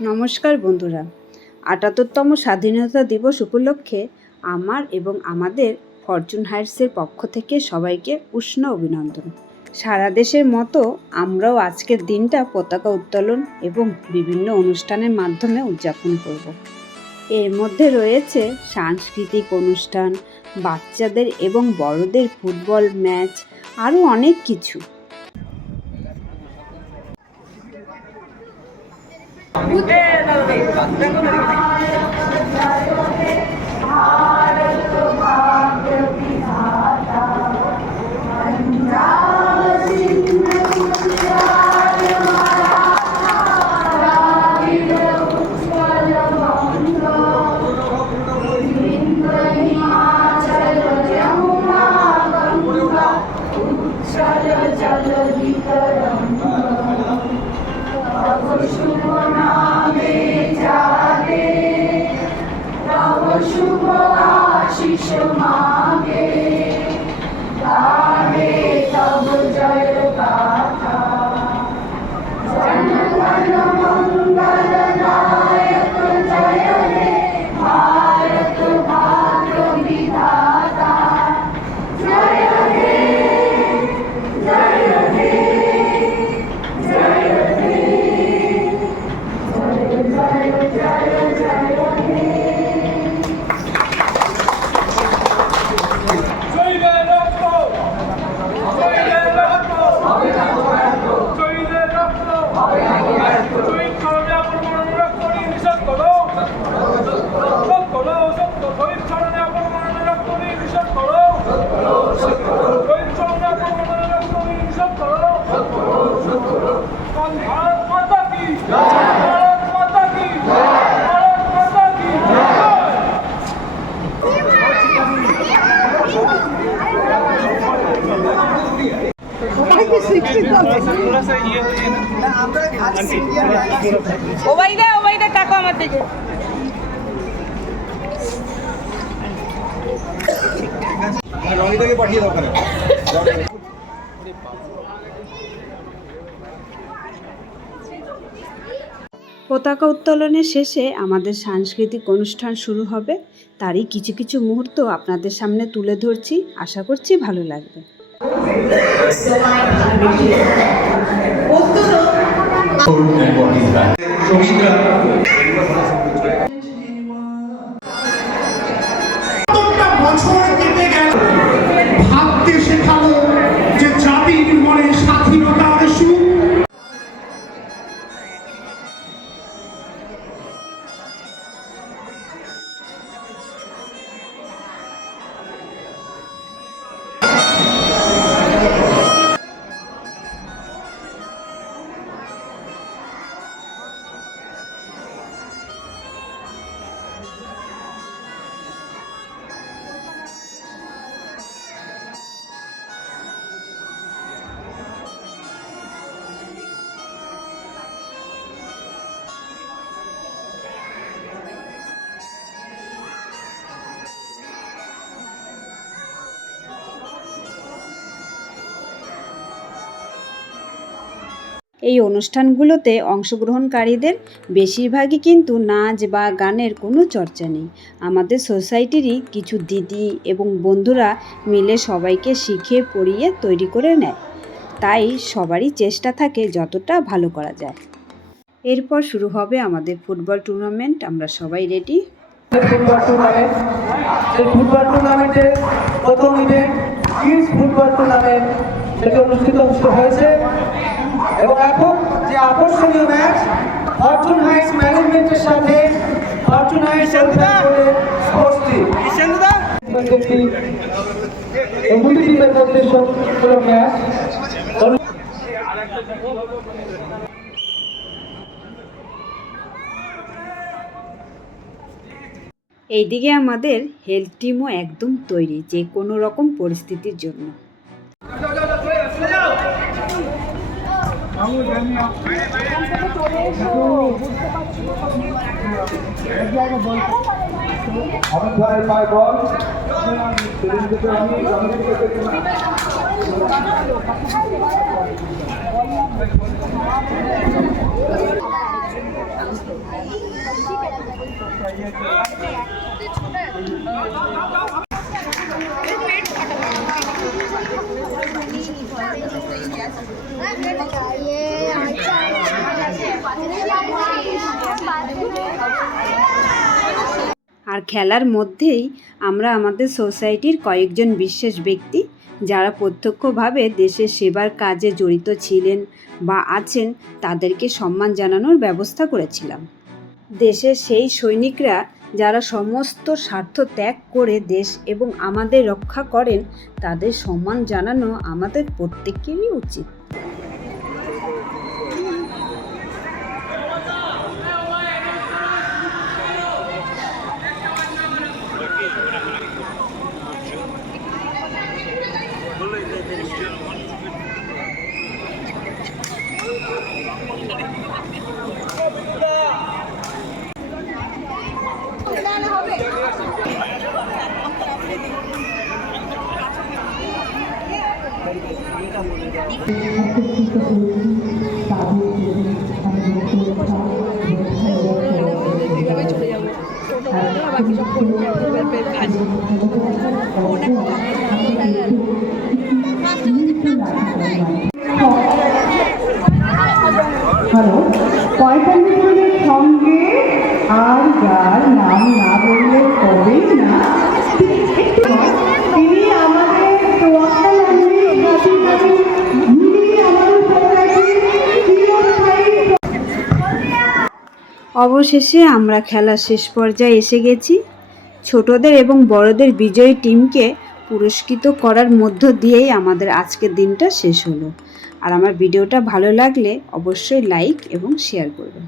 নমস্কার বন্ধুরা, ৭৮তম স্বাধীনতা দিবস উপলক্ষে আমার এবং আমাদের ফরচুন হাইটসের পক্ষ থেকে সবাইকে উষ্ণ অভিনন্দন। সারা দেশের মতো আমরাও আজকের দিনটা পতাকা উত্তোলন এবং বিভিন্ন অনুষ্ঠানের মাধ্যমে উদযাপন করব। এর মধ্যে রয়েছে সাংস্কৃতিক অনুষ্ঠান, বাচ্চাদের এবং বড়দের ফুটবল ম্যাচ, আরও অনেক কিছু। শুভ আশিস মাগে গাহে তব জয় গাথা জনগণ মঙ্গল দায়ক জয় হে ভারত ভাগ্য বিধাতা জয় হে জয় হে জয় হে জয় জয় জয় হে। ওবাইদা টাকা আমার থেকে পাঠিয়ে দাও। পতাকা উত্তোলনের শেষে আমাদের সাংস্কৃতিক অনুষ্ঠান শুরু হবে। তারই কিছু কিছু মুহূর্ত আপনাদের সামনে তুলে ধরছি, আশা করছি ভালো লাগবে। ভাবতে শেখালো যে জাতির মনে স্বাধীনতার সুখ। এই অনুষ্ঠানগুলোতে অংশগ্রহণকারীদের বেশিরভাগই কিন্তু নাচ বা গানের কোনো চর্চা নেই। আমাদের সোসাইটিরই কিছু দিদি এবং বন্ধুরা মিলে সবাইকে শিখিয়ে পড়িয়ে তৈরি করে নেয়, তাই সবারই চেষ্টা থাকে যতটা ভালো করা যায়। এরপর শুরু হবে আমাদের ফুটবল টুর্নামেন্ট। আমরা সবাই রেডি। ফুটবল টুর্নামেন্টের প্রথম ইভেন্ট কিডস ফুটবল টুর্নামেন্ট সেটি অনুষ্ঠিত হয়েছে এবং এখন যে আকর্ষণীয় ম্যাচ ফরচুন হাইটস ম্যানেজমেন্টের সাথে ফরচুন হাইটস স্পোর্টস টিম এই দুটি টিমের মধ্যে সবগুলো ম্যাচ। এইদিকে আমাদের হেলথ টিমও একদম তৈরি যে কোনো রকম পরিস্থিতির জন্য। আর খেলার মধ্যেই আমরা আমাদের সোসাইটির কয়েকজন বিশেষ ব্যক্তি যারা প্রত্যক্ষভাবে দেশের সেবার কাজে জড়িত ছিলেন বা আছেন তাদেরকে সম্মান জানানোর ব্যবস্থা করেছিলাম। দেশের সেই সৈনিকরা যারা সমস্ত স্বার্থ ত্যাগ করে দেশ এবং আমাদের রক্ষা করেন তাদের সম্মান জানানো আমাদের প্রত্যেকেরই উচিত। হ্যালো, 45 মিনিটের সঙ্গে আর যার নাম না বললে তবেই না তিনি আমাদের তোয়াক্কা ল্যাঙ্গুয়েজ আমাদের সোসাইটির চিরস্থায়ী। অবশেষে আমরা খেলার শেষ পর্যায়ে এসে গেছি। ছোটদের এবং বড়দের বিজয়ী টিমকে পুরস্কৃত করার মধ্য দিয়েই আমাদের আজকের দিনটা শেষ হলো। আর আমার ভিডিওটা ভালো লাগলে অবশ্যই লাইক এবং শেয়ার করবেন।